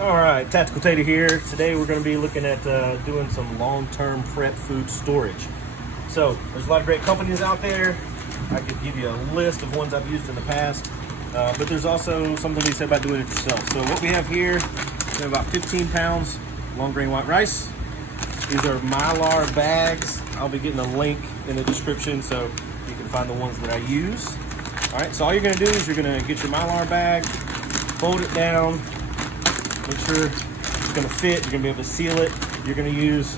All right, Tactical Tater here. Today we're going to be looking at doing some long-term prep food storage. So there's a lot of great companies out there. I could give you a list of ones I've used in the past, but there's also something we said about doing it yourself. So what we have here, we have about 15 pounds long grain white rice. These are Mylar bags. I'll be getting a link in the description so you can find the ones that I use. All right, so all you're going to do is you're going to get your Mylar bag, fold it down, make sure it's going to fit. You're going to be able to seal it. You're going to use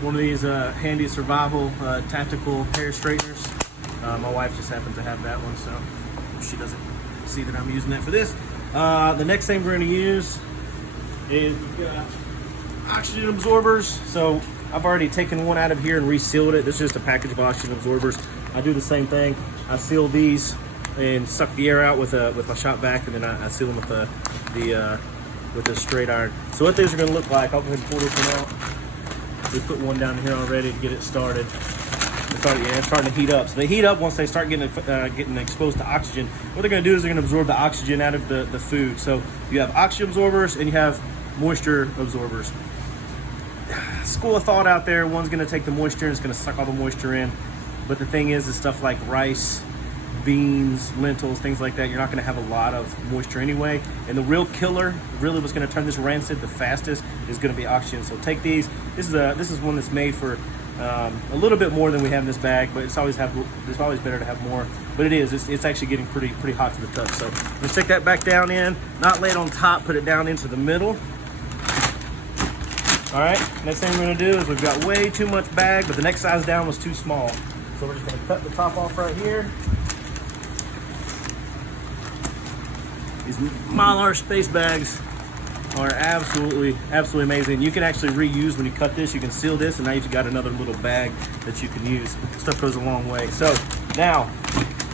one of these handy survival tactical hair straighteners. My wife just happens to have that one, so she doesn't see that I'm using that for this. The next thing we're going to use is we've got oxygen absorbers. So I've already taken one out of here and resealed it. This is just a package of oxygen absorbers. I do the same thing. I seal these and suck the air out with my shop vac, and then I seal them with a straight iron. So what these are going to look like, I'll go ahead and pull this one out. We put one down here already to get it started. It's starting to heat up. So they heat up once they start getting exposed to oxygen. What they're going to do is they're going to absorb the oxygen out of the food. So you have oxygen absorbers and you have moisture absorbers. School of thought out there, one's going to take the moisture and it's going to suck all the moisture in. But the thing is stuff like rice, beans, lentils, things like that, you're not going to have a lot of moisture anyway. And the real killer, really what's going to turn this rancid the fastest, is going to be oxygen. So take these. This is one that's made for a little bit more than we have in this bag, but it's always better to have more. But it's actually getting pretty hot to the touch. So let's take that back down in, not lay it on top, put it down into the middle. All right, next thing we're going to do is we've got way too much bag, but the next size down was too small. So we're just going to cut the top off right here. These Mylar space bags are absolutely amazing. You can actually reuse when you cut this. You can seal this, and now you've got another little bag that you can use. Stuff goes a long way. So now,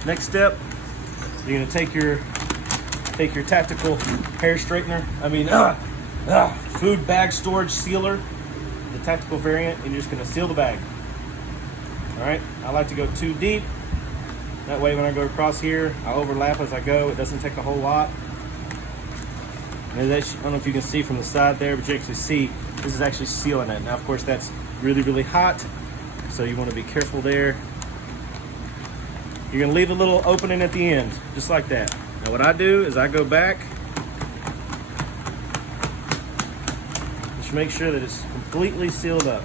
next step, you're gonna take your tactical hair straightener. Food bag storage sealer, the tactical variant, and you're just gonna seal the bag. All right. I like to go too deep. That way, when I go across here, I overlap as I go. It doesn't take a whole lot. And I don't know if you can see from the side there, but you actually see this is actually sealing it. Now, of course, that's really hot, so you want to be careful there. You're going to leave a little opening at the end, just like that. Now, what I do is I go back. Just make sure that it's completely sealed up.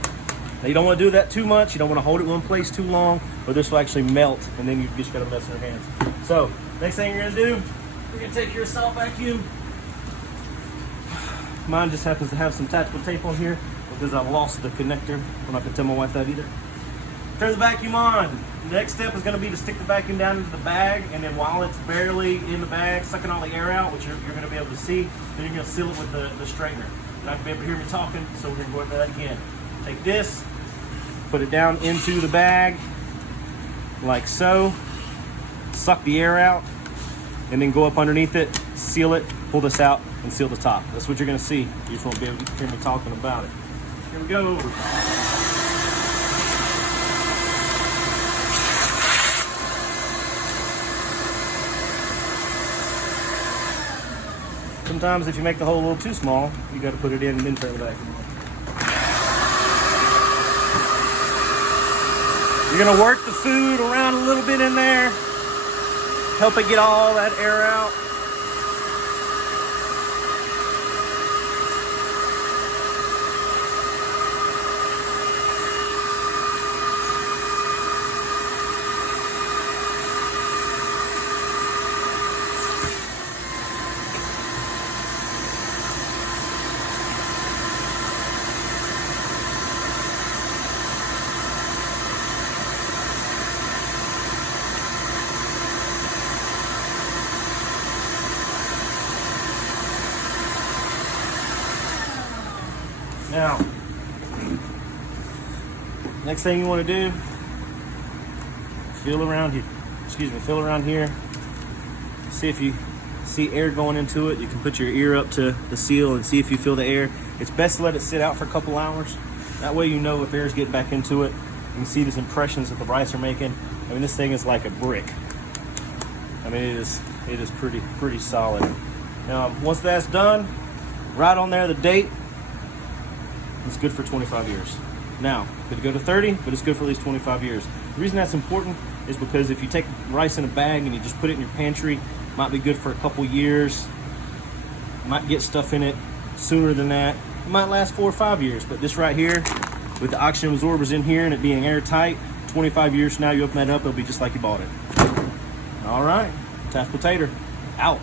Now, you don't want to do that too much. You don't want to hold it in one place too long, or this will actually melt, and then you've just got a mess in your hands. So, next thing you're going to do, you're going to take your assault vacuum. Mine just happens to have some tactical tape on here because I lost the connector. I'm not going to tell my wife that either. Turn the vacuum on. The next step is going to be to stick the vacuum down into the bag, and then while it's barely in the bag, sucking all the air out, which you're going to be able to see, then you're going to seal it with the straightener. You're not going to be able to hear me talking, so we're going to go over that again. Take this, put it down into the bag, like so. Suck the air out, and then go up underneath it, seal it, pull this out, and seal the top. That's what you're going to see. You just won't be able to hear me talking about it. Here we go. Sometimes if you make the hole a little too small, you got to put it in and then turn it back. You're going to work the food around a little bit in there, help it get all that air out. Now, next thing you want to do, feel around here. See if you see air going into it. You can put your ear up to the seal and see if you feel the air. It's best to let it sit out for a couple hours. That way you know if air's getting back into it. You can see these impressions that the rice are making. I mean, this thing is like a brick. I mean, it is pretty solid. Now, once that's done, right on there, the date. It's good for 25 years. Now, could go to 30, but it's good for at least 25 years. The reason that's important is because if you take rice in a bag and you just put it in your pantry, it might be good for a couple years. Might get stuff in it sooner than that. It might last 4 or 5 years, but this right here, with the oxygen absorbers in here and it being airtight, 25 years from now, you open that up, it'll be just like you bought it. All right, Task Potato, out.